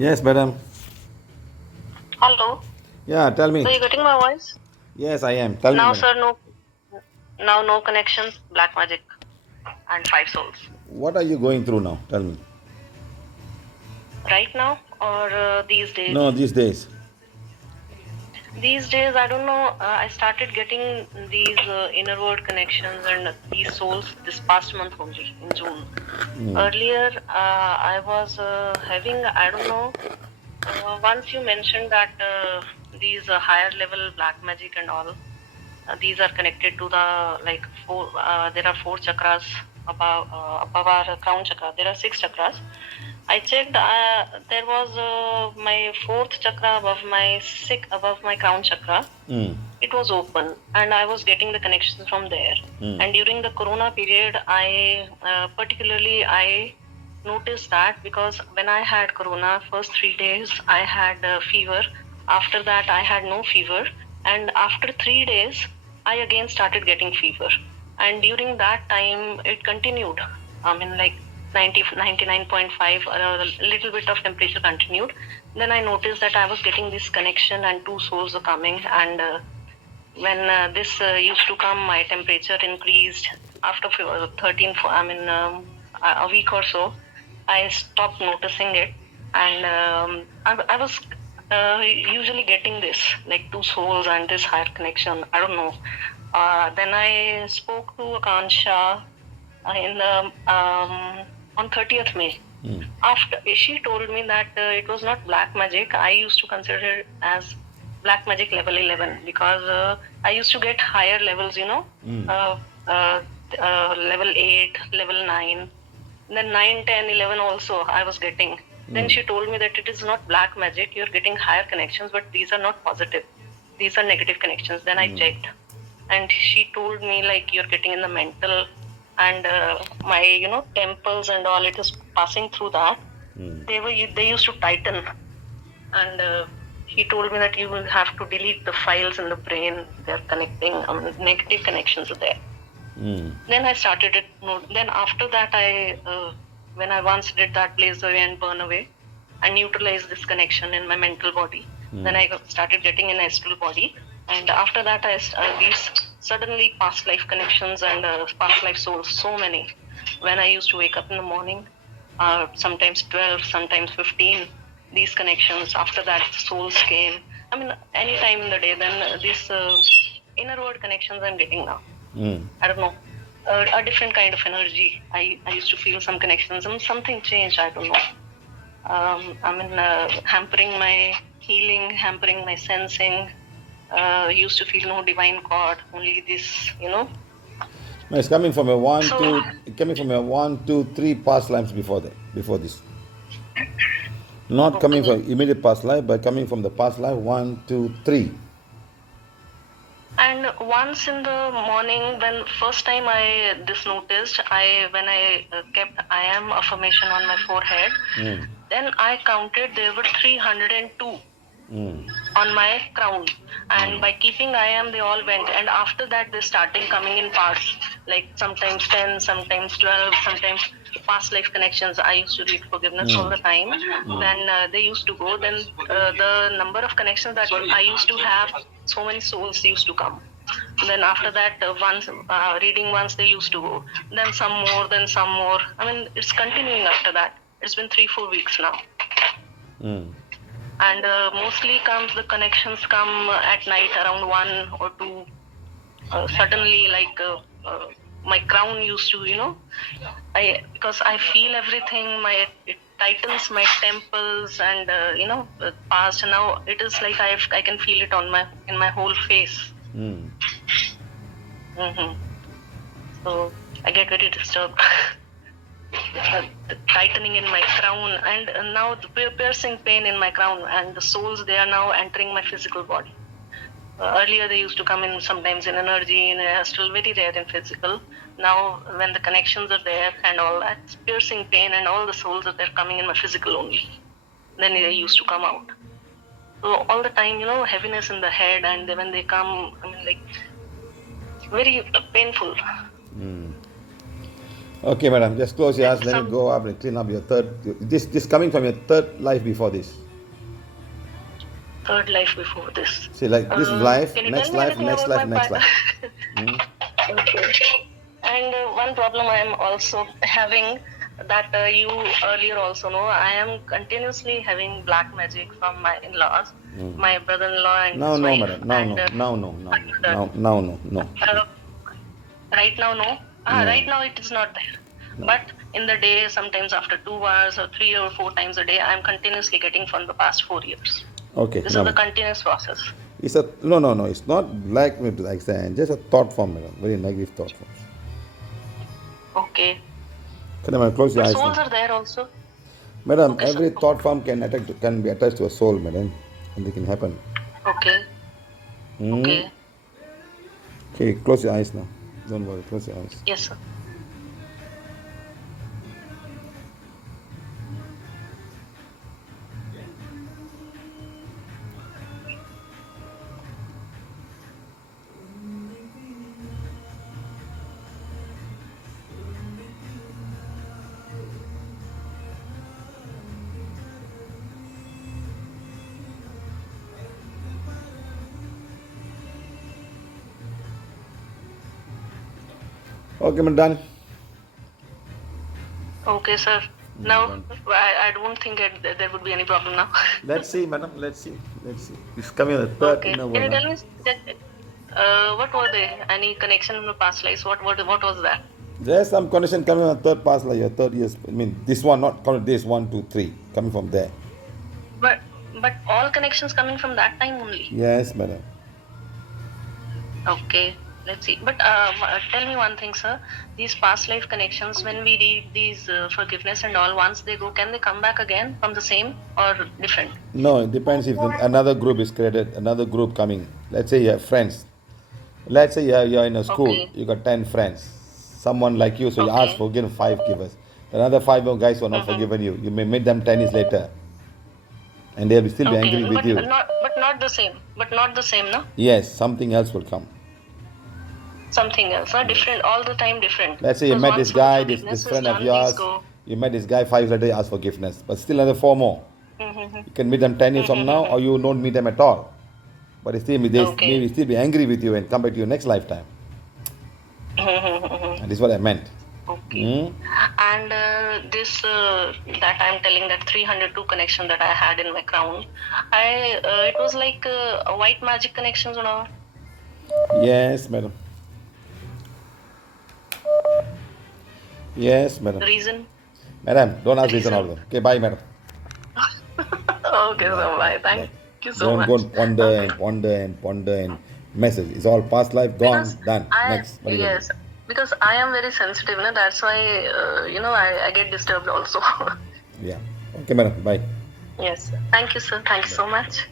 Yes, madam. Hello. Yeah, tell So me. you getting my voice? Yes, I am. Tell me, Now, madam. sir, no. Now, no connections, black magic, and five souls. What are you going through now? Tell me. Right now, or these days? No, these days. These days, I don't know. I started getting these inner world connections and these souls this past month only in June. Earlier, I was having. I don't know. Once you mentioned that these higher level black magic and all. These are connected to the like four. There are four chakras above our crown chakra. There are six chakras. I checked. There was my fourth chakra above my crown chakra. Mm. It was open, and I was getting the connections from there. And during the Corona period, I particularly I noticed that because when I had Corona, first 3 days I had fever. After that, I had no fever, and after 3 days, I again started getting fever. And during that time, it continued. I mean, like 99.5, a little bit of temperature continued. Then I noticed that I was getting this connection, and two souls are coming. And when this used to come, my temperature increased after 13, I mean, a week or so. I stopped noticing it, and I was usually getting this like two souls and this higher connection. I don't know. Then I spoke to Akansha in the on 30th May. After she told me that it was not black magic, I used to consider it as black magic level 11 because I used to get higher levels, uh, uh, level 8, level 9, then 9, 10, 11 also I was getting. Then she told me that it is not black magic, you're getting higher connections, but these are not positive. These are negative connections. Then I checked, and she told me like you're getting in the mental, and my temples and all, it is passing through that. They used to tighten, and he told me that you will have to delete the files in the brain. They're connecting, negative connections are there. Then I started it. Then after that, when I once did that blaze away and burn away, I neutralized this connection in my mental body. Then I started getting an astral body, and after that, these suddenly past life connections and past life souls, so many. When I used to wake up in the morning, sometimes 12, sometimes 15, these connections. After that, souls came. I mean, any time in the day. Then these inner world connections I'm getting now. I don't know, a different kind of energy. I used to feel some connections, and something changed. I don't know. I mean, hampering my healing, hampering my sensing. Used to feel no divine chord, only this. No, it's coming from a one, So, two, coming from a one, two, three past lives before that, before this. Not coming okay. from immediate past life, but coming from the past life one, two, three. And once in the morning, when first time I this noticed, when I kept I am affirmation on my forehead, then I counted there were 302 on my crown, and by keeping I am, they all went, and after that they starting coming in parts, like sometimes 10, sometimes 12, sometimes past life connections. I used to read forgiveness all the time. Then they used to go. Then the number of connections that I used to have, so many souls used to come. Then after that, once reading once, they used to go. Then some more, then some more. I mean, it's continuing after that. It's been 3-4 weeks now. And mostly comes the connections come at night around 1 or 2. Suddenly, like my crown used to, I because I feel everything. It tightens my temples, and past. And now it is like I can feel it in my whole face. So I get very disturbed. The tightening in my crown, and now the piercing pain in my crown, and the souls, they are now entering my physical body. Earlier they used to come in sometimes in energy, still very rare in physical. Now when the connections are there and all that, piercing pain and all the souls are there coming in my physical only. Then they used to come out. So all the time, heaviness in the head, and when they come, I mean, like very painful. Okay, madam. Just close your eyes. Let me Some go up and clean up your third. This coming from your third life before this. third life before this. See, like this life, Can you tell next me life, anything next about life, my next partner? life. Okay. And one problem I am also having that you earlier also know, I am continuously having black magic from my in-laws, my brother-in-law and No, his no, wife. madam. No, And no, no, no, no, I know that. no, no, no, no. Uh, right now, no. No. Right now it is not there. But in the day, sometimes after 2 hours or 3 or 4 times a day, I am continuously getting from the past 4 years. Okay, This no, is the madam. continuous process. It's a no. It's not black like that. Just a thought form, madam. Very negative thought form. Okay. Can I close your But eyes souls now? are there also. Madam, Okay, sir. every thought form can be attached to a soul, madam, and it can happen. Okay. Okay. Okay, close your eyes now. Don't worry, close your eyes. Yes, sir. Okay, madam, done. Okay, sir. Now, I don't think there would be any problem now. Let's see, madam. Let's see. It's coming on the third Okay. inner Can you world. tell me what were they? Any connection in the past lives? What was that? There's some connection coming on the third past, like your third years. I mean, this one, not coming this 1, 2, 3, coming from there. But all connections coming from that time only. Yes, madam. Okay. Let's see. But tell me one thing, sir. These past life connections, when we read these forgiveness and all, once they go, can they come back again from the same or different? No, it depends if another group is created, another group coming. Let's say you have friends. Let's say you're in a school, Okay. you got 10 friends. Someone like you, so you Okay. ask for 5 givers. Another 5 more guys who are not forgiven you. You may meet them 10 years later. And they will still be angry with but you. not the same. But not the same, no? Yes, something else will come. Something else, no? Different, all the time different. Let's say you Because met once this the guy, forgiveness this is friend of done, yours. these go. You met this guy 5 years later, you ask forgiveness. But still another 4 more. You can meet them 10 years from now, or you don't meet them at all. But they Okay. may still be angry with you and come back to your next lifetime. And this is what I meant. Okay. And this that I'm telling, that 302 connection that I had in my crown, it was like a white magic connections, you know. Yes, madam. Yes, madam. The reason. Madam, don't ask reason all of them. Okay, bye, madam. Okay, so bye. Thank you so Don't much. go and ponder and message. It's all past life, gone, Because done. Next. What are you gonna yes, because I am very sensitive, no? That's why I get disturbed also. do? Yeah. Okay, madam. Bye. Yes. Thank you, sir. Thank you so much.